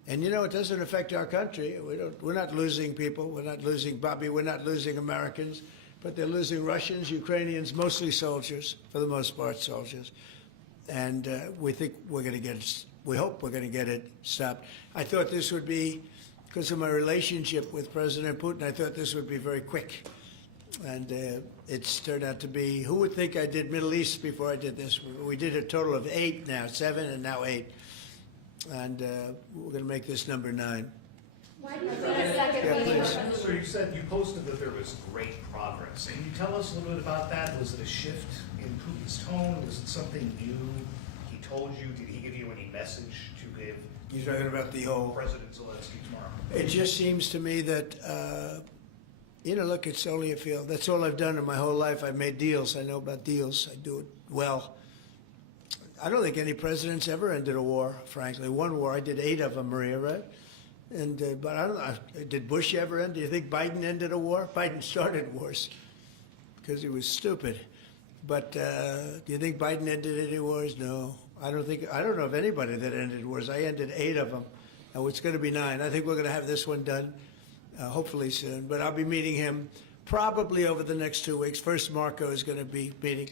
And you know, it doesn't affect our country. We're not losing people. We're not losing Bobby. We're not losing Americans, but they're losing Russians, Ukrainians, mostly soldiers, for the most part, soldiers. And we think we're going to get it. We hope we're going to get it stopped. I thought this would be, because of my relationship with President Putin, I thought this would be very quick. And it's turned out to be, who would think I did Middle East before I did this? We did a total of 8 now, 7 and now 8. And we're going to make this number 9. why do you think a second Yeah, meeting? please. So you said you posted that there was great progress. Can you tell us a little bit about that? Was it a shift in Putin's tone? Was it something new he told you? Did he give you any message to give You're talking about the whole. President Zelensky tomorrow? It just seems to me that, look, it's only a field. That's all I've done in my whole life. I've made deals. I know about deals. I do it well. I don't think any president's ever ended a war, frankly. One war, I did 8 of them, Maria, right? And but I don't know, did Bush ever end? Do you think Biden ended a war? Biden started wars because he was stupid. But do you think Biden ended any wars? No. I don't know of anybody that ended wars. I ended 8 of them. And it's going to be 9. I think we're going to have this one done hopefully soon. But I'll be meeting him probably over the next 2 weeks. First, Marco is going to be meeting.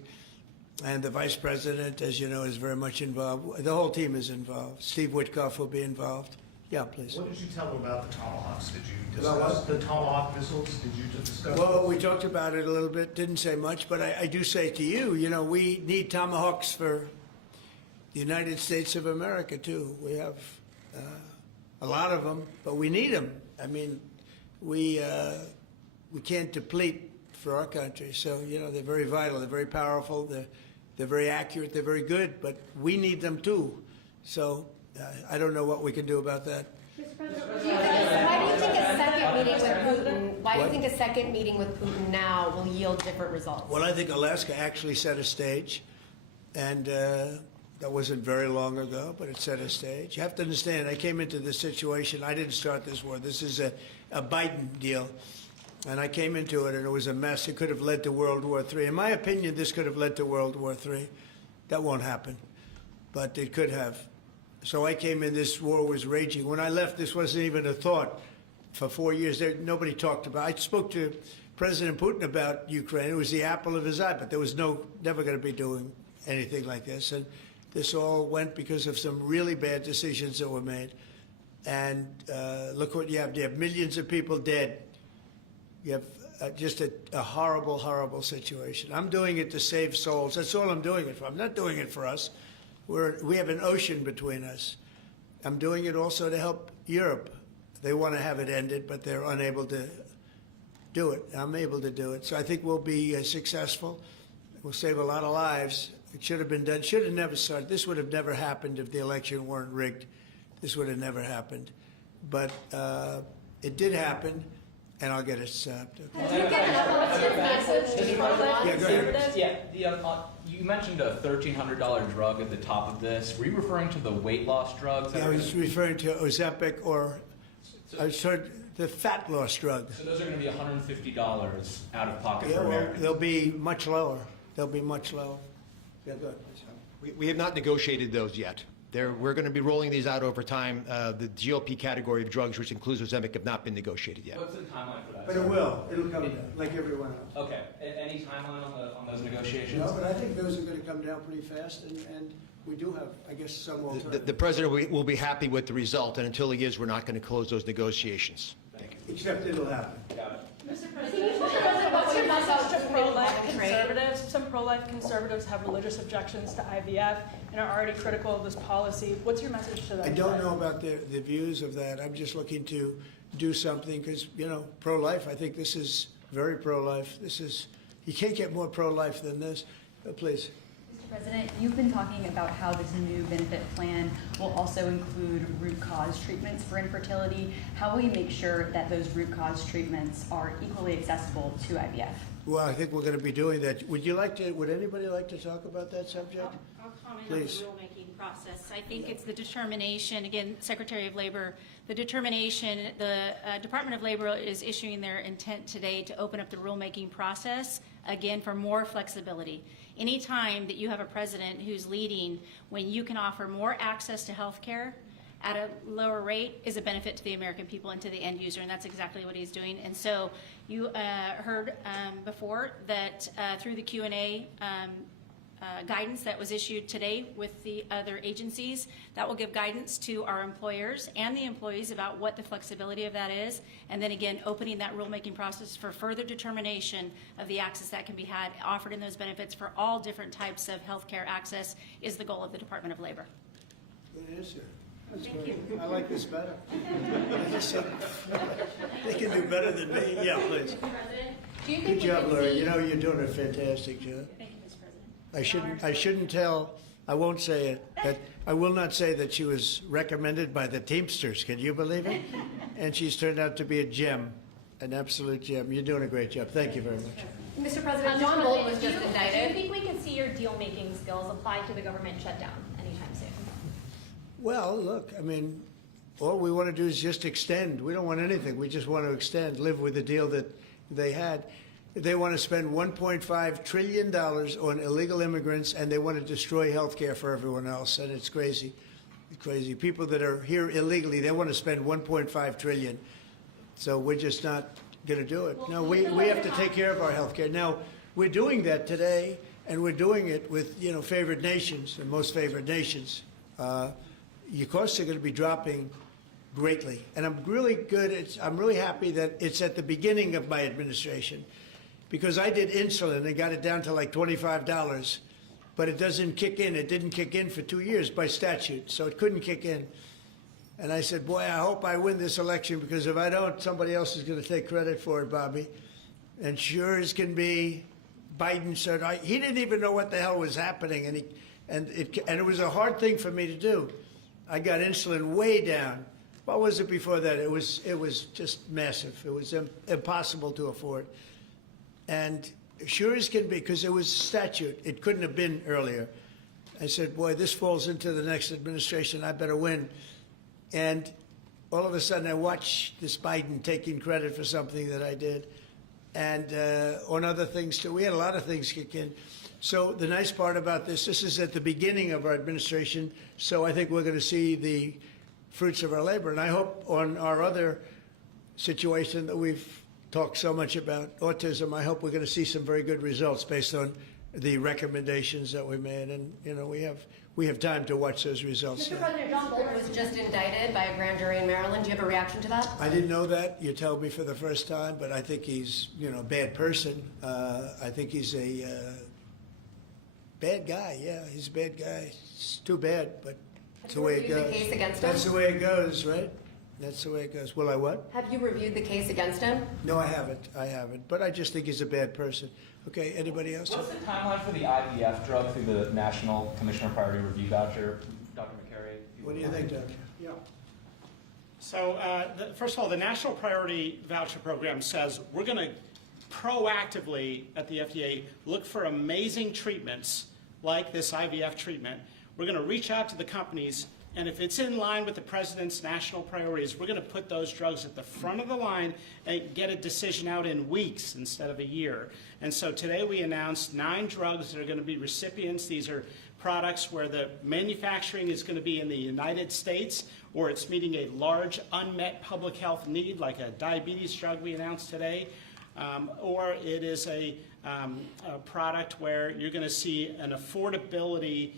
And the vice president, as you know, is very much involved. The whole team is involved. Steve Witkoff will be involved. Yeah, please. What did you tell him about the Tomahawks? Did you About discuss the Tomahawk missiles? Did you discuss? Well, we talked about it a little bit. Didn't say much, but I do say to you, we need Tomahawks for the United States of America, too. We have a lot of them, but we need them. I mean, we can't deplete for our country. So, they're very vital. They're very powerful. They're very accurate. They're very good, but we need them, too. So I don't know what we can do about that. Why do you think a second meeting with Putin? Why do you think a second meeting with Putin now will yield different results? Well, I think Alaska actually set a stage, and that wasn't very long ago, but it set a stage. You have to understand, I came into this situation. I didn't start this war. This is a Biden deal. And I came into it, and it was a mess. It could have led to World War III. In my opinion, this could have led to World War III. That won't happen, but it could have. So I came in, this war was raging. When I left, this wasn't even a thought. For 4 years, nobody talked about it. I spoke to President Putin about Ukraine. It was the apple of his eye, but there was never going to be doing anything like this. And this all went because of some really bad decisions that were made. And look what you have. You have millions of people dead. You have just a horrible, horrible situation. I'm doing it to save souls. That's all I'm doing it for. I'm not doing it for us. We have an ocean between us. I'm doing it also to help Europe. They want to have it ended, but they're unable to do it. I'm able to do it. So I think we'll be successful. We'll save a lot of lives. It should have been done. Should have never started. This would have never happened if the election weren't rigged. This would have never happened. But it did happen, and I'll get it stopped. Okay. Yeah, go ahead. Yeah, you mentioned a $1,300 drug at the top of this. Were you referring to the weight loss drugs? I was referring to Ozempic or I heard the fat loss drug. So those are going to be $150 out of pocket Yeah, for well, Americans. they'll be much lower. They'll be much lower. Yeah, go ahead. We have not negotiated those yet. We're going to be rolling these out over time. The GLP category of drugs, which includes Ozempic, have not been negotiated yet. What's the timeline for that? But it will. It'll come down, like everyone else. Okay. Any timeline on those negotiations? No, but I think those are going to come down pretty fast, and we do have, I guess, some alternatives. The president will be happy with the result, and until he is, we're not going to close those negotiations. Thank you. Except it'll happen. Got it. Mr. President, what's your message to pro-life conservatives? Some pro-life conservatives have religious objections to IVF and are already critical of this policy. What's your message to them? I don't know about the views of that. I'm just looking to do something because, you know, pro-life, I think this is very pro-life. This is, you can't get more pro-life than this. Please. Mr. President, you've been talking about how this new benefit plan will also include root cause treatments for infertility. How will you make sure that those root cause treatments are equally accessible to IVF? Well, I think we're going to be doing that. Would anybody like to talk about that subject? I'll comment Please. on the rulemaking process. I think it's the determination, again, Secretary of Labor, the determination, the Department of Labor is issuing their intent today to open up the rulemaking process, again, for more flexibility. Anytime that you have a president who's leading when you can offer more access to health care at a lower rate is a benefit to the American people and to the end user, and that's exactly what he's doing. And so you heard before that through the Q&A guidance that was issued today with the other agencies, that will give guidance to our employers and the employees about what the flexibility of that is, and then again opening that rulemaking process for further determination of the access that can be had offered in those benefits for all different types of health care access is the goal of the Department of Labor. Good answer. That's good. I like this better. I just said, they can do better than me. Yeah, please. Good job, Laura. You know, you're doing a fantastic job. Thank you, Mr. President. I shouldn't tell, I won't say it, that I will not say that she was recommended by the Teamsters. Can you believe it? And she's turned out to be a gem, an absolute gem. You're doing a great job. Thank you very much. Mr. President, John Bolton was just Do you indicted. think we can see your deal-making skills applied to the government shutdown anytime soon? Well, look, I mean, all we want to do is just extend. We don't want anything. We just want to extend, live with the deal that they had. They want to spend $1.5 trillion on illegal immigrants, and they want to destroy health care for everyone else, and it's crazy. It's crazy. People that are here illegally, they want to spend $1.5 trillion. So we're just not going to do it. No, we have to take care of our health care. Now, we're doing that today, and we're doing it with, you know, favored nations, and most favored nations. Your costs are going to be dropping greatly. And I'm really I'm really happy that it's at the beginning of my administration, because I did insulin and got it down to like $25, but it doesn't kick in. It didn't kick in for 2 years by statute, so it couldn't kick in. And I said, boy, I hope I win this election, because if I don't, somebody else is going to take credit for it, Bobby. And sure as can be, Biden said, he didn't even know what the hell was happening, and it was a hard thing for me to do. I got insulin way down. What was it before that? It was just massive. It was impossible to afford. And sure as can be, because it was statute, it couldn't have been earlier. I said, boy, this falls into the next administration. I better win. And all of a sudden, I watch this Biden taking credit for something that I did, and on other things too. We had a lot of things kick in. So the nice part about this is at the beginning of our administration, so I think we're going to see the fruits of our labor. And I hope on our other situation that we've talked so much about, autism, I hope we're going to see some very good results based on the recommendations that we made. And, you know, we have time to watch those results. Mr. President, John Bolton was just indicted by a grand jury in Maryland. Do you have a reaction to that? I didn't know that. You told me for the first time, but I think he's, you know, a bad person. I think he's a bad guy. Yeah, he's a bad guy. It's too bad, but it's the way it goes. The case against That's him? the way it goes, right? That's the way it goes. Will I what? Have you reviewed the case against him? No, I haven't. But I just think he's a bad person. Okay, anybody else? What's the timeline for the IVF drug through the National Commissioner Priority Review Voucher? Dr. McCary? What do you think, Doctor? Yeah. So, first of all, the National Priority Voucher Program says we're going to proactively at the FDA look for amazing treatments like this IVF treatment. We're going to reach out to the companies, and if it's in line with the president's national priorities, we're going to put those drugs at the front of the line and get a decision out in weeks instead of a year. And so today we announced 9 drugs that are going to be recipients. These are products where the manufacturing is going to be in the United States, or it's meeting a large unmet public health need, like a diabetes drug we announced today, or it is a product where you're going to see an affordability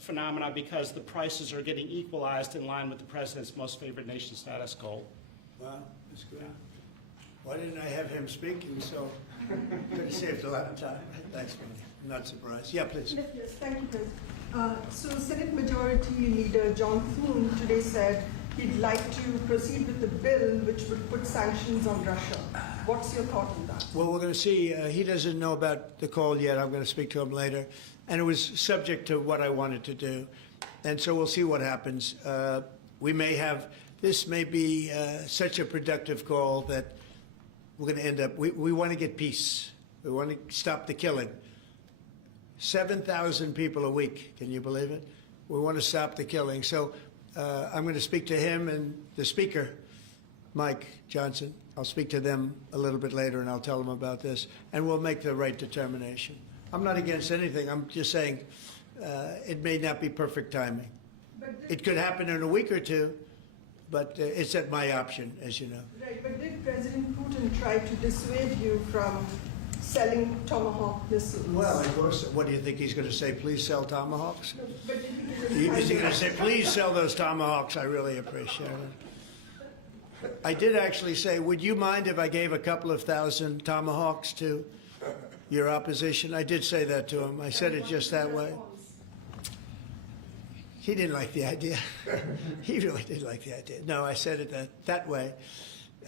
phenomena because the prices are getting equalized in line with the president's most favored nation status goal. Wow, that's good. Why didn't I have him speaking? So could have saved a lot of time. Thanks, man. I'm not surprised. Yeah, please. Yes, thank you, President. So Senate Majority Leader John Thune today said he'd like to proceed with the bill which would put sanctions on Russia. What's your thought on that? Well, we're going to see. He doesn't know about the call yet. I'm going to speak to him later. And it was subject to what I wanted to do. And so we'll see what happens. We may have, this may be such a productive call that we're going to end up, we want to get peace. We want to stop the killing. 7,000 people a week. Can you believe it? We want to stop the killing. So I'm going to speak to him and the speaker, Mike Johnson. I'll speak to them a little bit later and I'll tell them about this. And we'll make the right determination. I'm not against anything. I'm just saying it may not be perfect timing. It could happen in a week or two, but it's at my option, as you know. Right, but did President Putin try to dissuade you from selling Tomahawk missiles? Well, of course. What do you think he's going to say? Please sell Tomahawks? But Is he going to say, please sell those Tomahawks? I really appreciate it. I did actually say, would you mind if I gave a couple of thousand Tomahawks to your opposition? I did say that to him. I said it just that way. He didn't like the idea. He really didn't like the idea. No, I said it that way.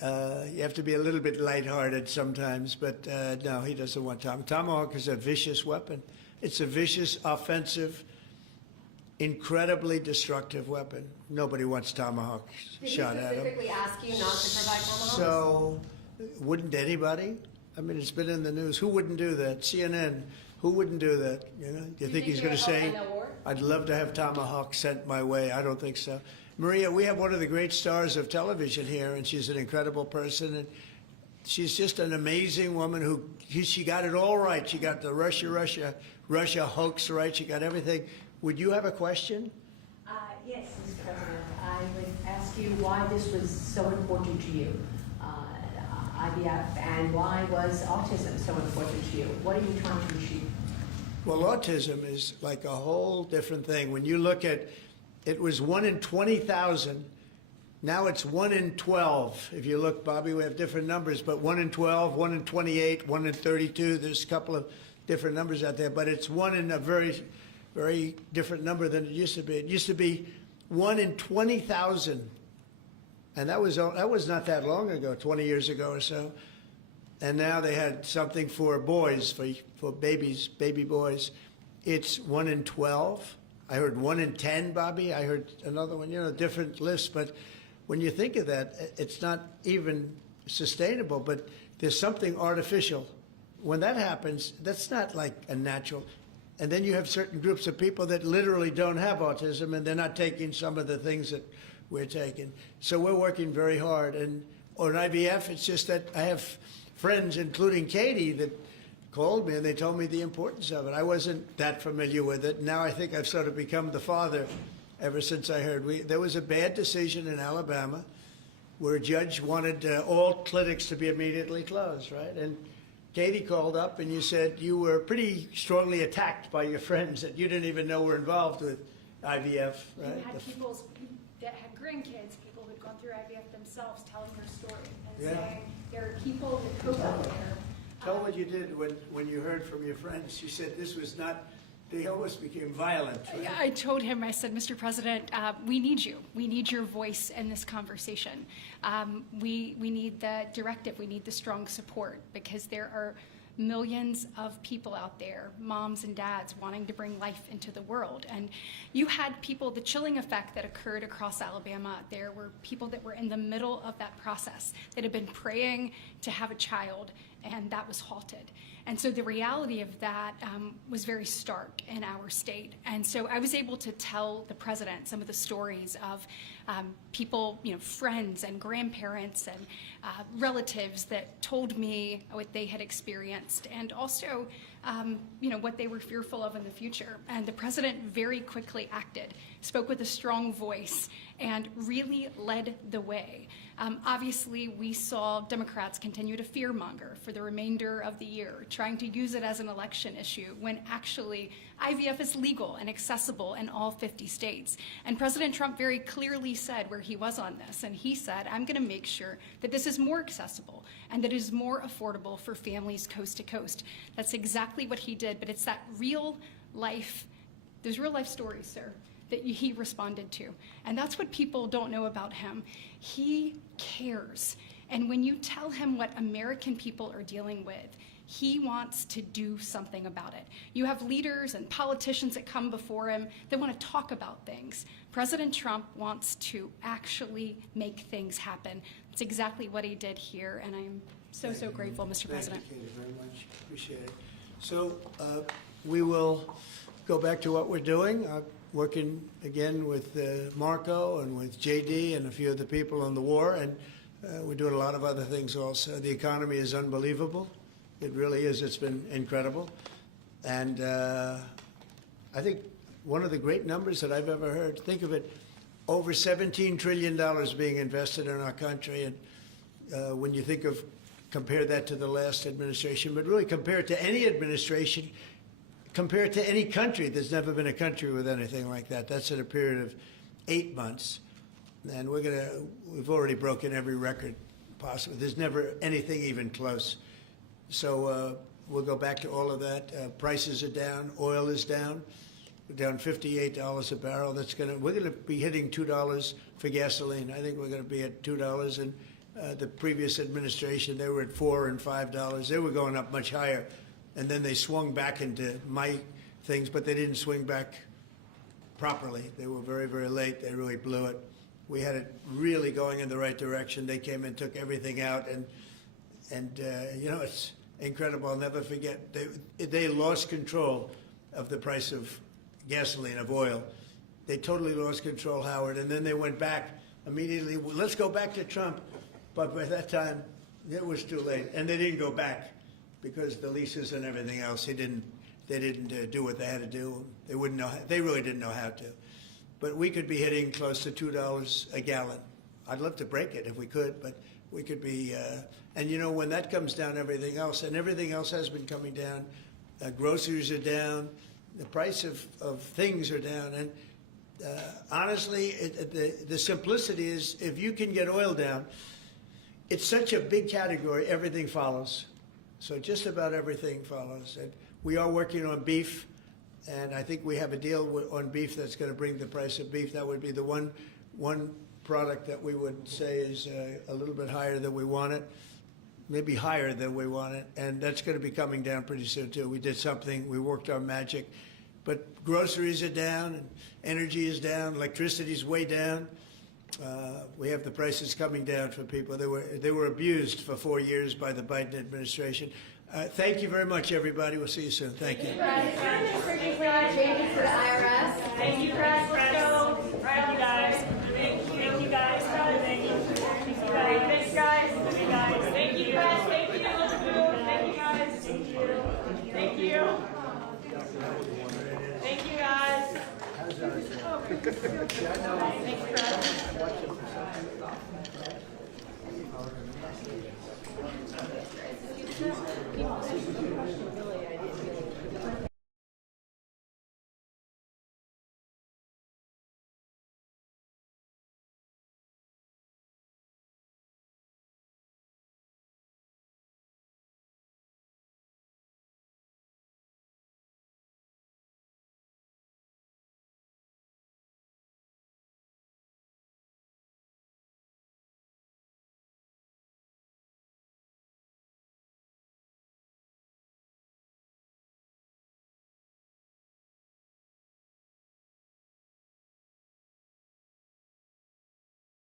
You have to be a little bit lighthearted sometimes, but no, he doesn't want Tomahawk. Tomahawk is a vicious weapon. It's a vicious, offensive, incredibly destructive weapon. Nobody wants Tomahawk shot at them. Did he specifically ask you not to provide Tomahawks? So, wouldn't anybody? I mean, it's been in the news. Who wouldn't do that? CNN. Who wouldn't do that? You know? Do you think he's going to say, "I'd love to have Tomahawk sent my way"? I don't think so. Maria, we have one of the great stars of television here, and she's an incredible person, and she's just an amazing woman who she got it all right. She got the Russia hoax right. She got everything. Would you have a question? Yes, Mr. President. I would ask you why this was so important to you, IVF, and why was autism so important to you? What are you trying to achieve? Well, autism is like a whole different thing. When you look at, it was 1 in 20,000. Now it's 1 in 12. If you look, Bobby, we have different numbers, but 1 in 12, 1 in 28, 1 in 32. There's a couple of different numbers out there, but it's 1 in a very, very different number than it used to be. It used to be 1 in 20,000. And that was not that long ago, 20 years ago or so. And now they had something for boys, for babies, baby boys. It's 1 in 12. I heard 1 in 10, Bobby. I heard another one, you know, different lists. But when you think of that, it's not even sustainable, but there's something artificial. When that happens, that's not like a natural. And then you have certain groups of people that literally don't have autism, and they're not taking some of the things that we're taking. So we're working very hard. And on IVF, it's just that I have friends, including Katie, that called me and they told me the importance of it. I wasn't that familiar with it. Now I think I've sort of become the father ever since I heard. There was a bad decision in Alabama where a judge wanted all clinics to be immediately closed, right? And Katie called up and you said you were pretty strongly attacked by your friends that you didn't even know were involved with IVF, right? You had people that had grandkids, people who'd gone through IVF themselves, telling their story and saying there are people that cope out there. Tell what you did when you heard from your friends. You said this was not They almost became violent. Right? I told him, I said, Mr. President, we need you. We need your voice in this conversation. We need the directive. We need the strong support, because there are millions of people out there, moms and dads, wanting to bring life into the world. And you had people, the chilling effect that occurred across Alabama, there were people that were in the middle of that process that had been praying to have a child, and that was halted. And so the reality of that was very stark in our state. And so I was able to tell the president some of the stories of people, friends and grandparents and relatives that told me what they had experienced, and also, what they were fearful of in the future. And the president very quickly acted, spoke with a strong voice, and really led the way. Obviously, we saw Democrats continue to fearmonger for the remainder of the year, trying to use it as an election issue, when actually IVF is legal and accessible in all 50 states. And President Trump very clearly said where he was on this, and he said, I'm going to make sure that this is more accessible and that it is more affordable for families coast to coast. That's exactly what he did, but it's that real life, those real life stories, sir, that he responded to. And that's what people don't know about him. He cares. And when you tell him what American people are dealing with, he wants to do something about it. You have leaders and politicians that come before him that want to talk about things. President Trump wants to actually make things happen. That's exactly what he did here, and I am so grateful, Mr. President. Thank you, Katie, very much. Appreciate it. So we will go back to what we're doing. Working again with Marco and with JD and a few of the people on the war, and we're doing a lot of other things also. The economy is unbelievable. It really is. It's been incredible. And I think one of the great numbers that I've ever heard, think of it, over $17 trillion being invested in our country. And when you think of, compare that to the last administration, but really compare it to any administration, compare it to any country. There's never been a country with anything like that. That's in a period of 8 months. And we've already broken every record possible. There's never anything even close. So we'll go back to all of that. Prices are down. Oil is down. We're down $58 a barrel. We're going to be hitting $2 for gasoline. I think we're going to be at $2. And the previous administration, they were at $4 and $5. They were going up much higher. And then they swung back into my things, but they didn't swing back properly. They were very, very late. They really blew it. We had it really going in the right direction. They came and took everything out, and it's incredible. I'll never forget. They lost control of the price of gasoline, of oil. They totally lost control, Howard, and then they went back immediately. Well, let's go back to Trump. But by that time, it was too late, and they didn't go back, because the leases and everything else, they didn't do what they had to do. They wouldn't know. They really didn't know how to. But we could be hitting close to $2 a gallon. I'd love to break it if we could, but we could be. And when that comes down, everything else has been coming down. Groceries are down. The price of things are down. And honestly, the simplicity is, if you can get oil down, it's such a big category. Everything follows. So just about everything follows. And we are working on beef, and I think we have a deal on beef that's going to bring the price of beef. That would be the one product that we would say is a little bit higher than we want it, maybe higher than we want it, and that's going to be coming down pretty soon too. We did something. We worked our magic. But groceries are down, and energy is down, electricity is way down. We have the prices coming down for people. They were abused for 4 years by the Biden administration. Thank you very much, everybody. We'll see you soon. Thank you. Thank you for the IRS. Thank you, guys. Let's go. Thank you, guys. Thank you, guys. Thank you, guys. Thanks, guys. Thank you, guys. Thank you, guys. Thank you. Thank you, guys. Thank you. Thank you. Thank you, guys. Thanks, Fred.